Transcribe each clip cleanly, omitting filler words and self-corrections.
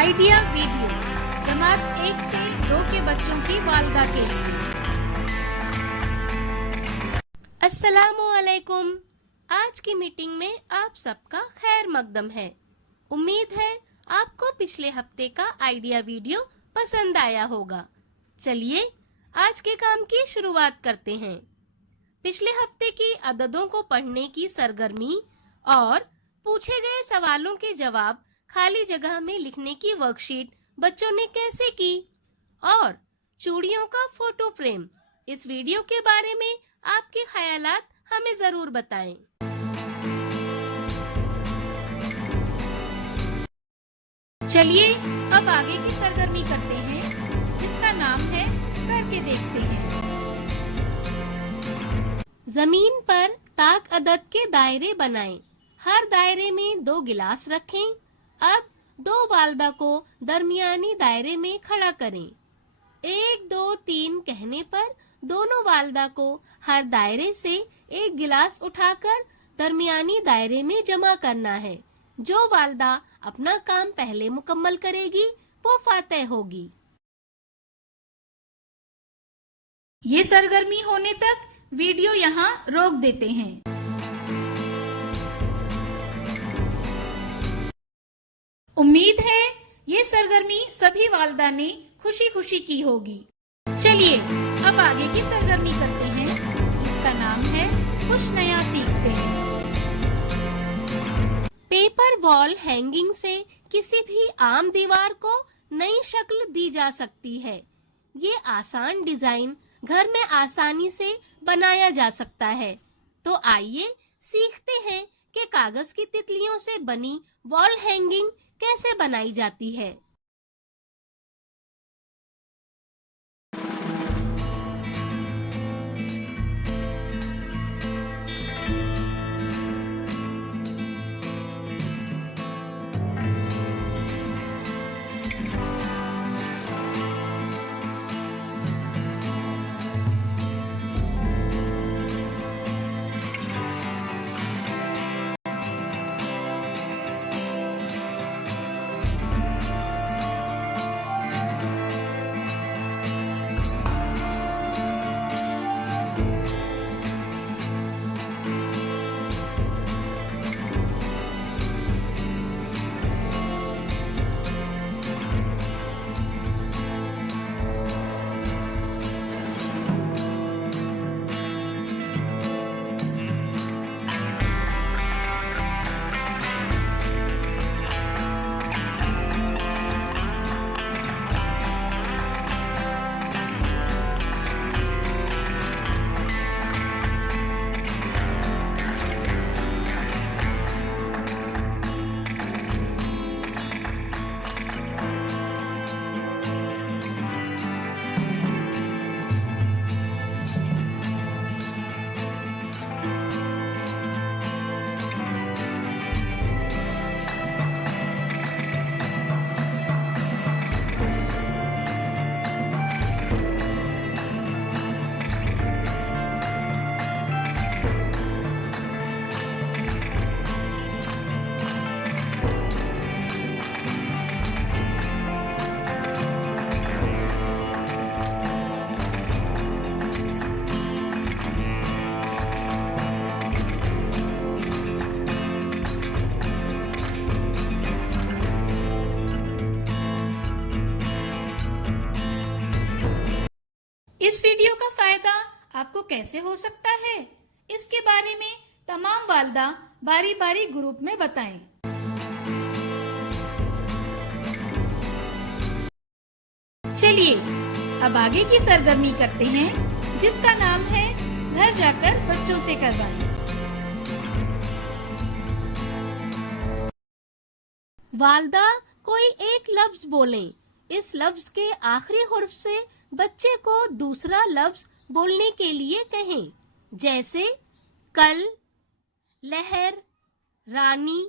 Idea video जमात 1 से 2 के बच्चों की वालिदा के लिए। अस्सलामुअलैकुम। आज की मीटिंग में आप सबका खैर मकदम है। उम्मीद है आपको पिछले हफ्ते का आइडिया वीडियो पसंद आया होगा। चलिए आज के काम की शुरुआत करते हैं। पिछले हफ्ते की अददों को पढ़ने की सरगर्मी और पूछे गए सवालों के जवाब खाली जगह में लिखने की वर्कशीट बच्चों ने कैसे की और चूड़ियों का फोटो फ्रेम, इस वीडियो के बारे में आपके ख्यालात हमें जरूर बताएं। चलिए अब आगे की सरगर्मी करते हैं जिसका नाम है करके देखते हैं। जमीन पर ताक अदद के दायरे बनाएं। हर दायरे में 2 गिलास रखें। अब 2 वालिदा को दरमियानी दायरे में खड़ा करें। 1 2 3 कहने पर दोनों वालिदा को हर दायरे से 1 गिलास उठाकर दरमियानी दायरे में जमा करना है। जो वालिदा अपना काम पहले मुकम्मल करेगी वो फातेह होगी। ये सरगर्मी होने तक वीडियो यहाँ रोक देते हैं। उम्मीद है ये सरगर्मी सभी वालिदा ने खुशी खुशी की होगी। चलिए अब आगे की सरगर्मी करते हैं जिसका नाम है कुछ नया सीखते हैं। पेपर वॉल हैंगिंग से किसी भी आम दीवार को नई शक्ल दी जा सकती है। ये आसान डिजाइन घर में आसानी से बनाया जा सकता है। तो आइए सीखते हैं कि कागज की तितलियों से बनी वॉल हैंगिंग कैसे बनाई जाती है। इस वीडियो का फायदा आपको कैसे हो सकता है, इसके बारे में तमाम वालिदा बारी बारी ग्रुप में बताएं। चलिए अब आगे की सरगर्मी करते हैं जिसका नाम है घर जाकर बच्चों से करवाएं। वालिदा कोई एक लफ्ज बोलें। इस लफ्ज के आखिरी हुर्फ से बच्चे को दूसरा लफ्ज बोलने के लिए कहें, जैसे कल, लहर, रानी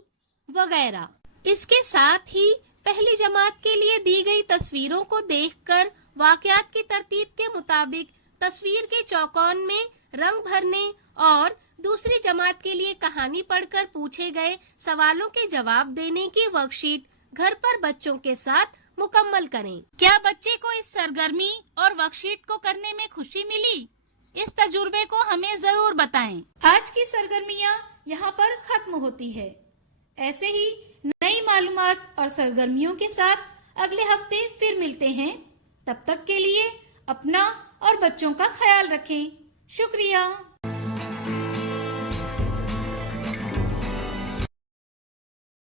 वगैरह। इसके साथ ही पहली जमात के लिए दी गई तस्वीरों को देखकर वाकयात की तरतीब के मुताबिक तस्वीर के चौकोन में रंग भरने और दूसरी जमात के लिए कहानी पढ़कर पूछे गए सवालों के जवाब देने की वर्कशीट घर पर बच्चों के साथ मुकम्मल करें। क्या बच्चे को इस सरगर्मी और वर्कशीट को करने में खुशी मिली? इस तजुर्बे को हमें जरूर बताएं। आज की सरगर्मियाँ यहाँ पर खत्म होती है। ऐसे ही नई मालूमात और सरगर्मियों के साथ अगले हफ्ते फिर मिलते हैं। तब तक के लिए अपना और बच्चों का ख्याल रखें। शुक्रिया।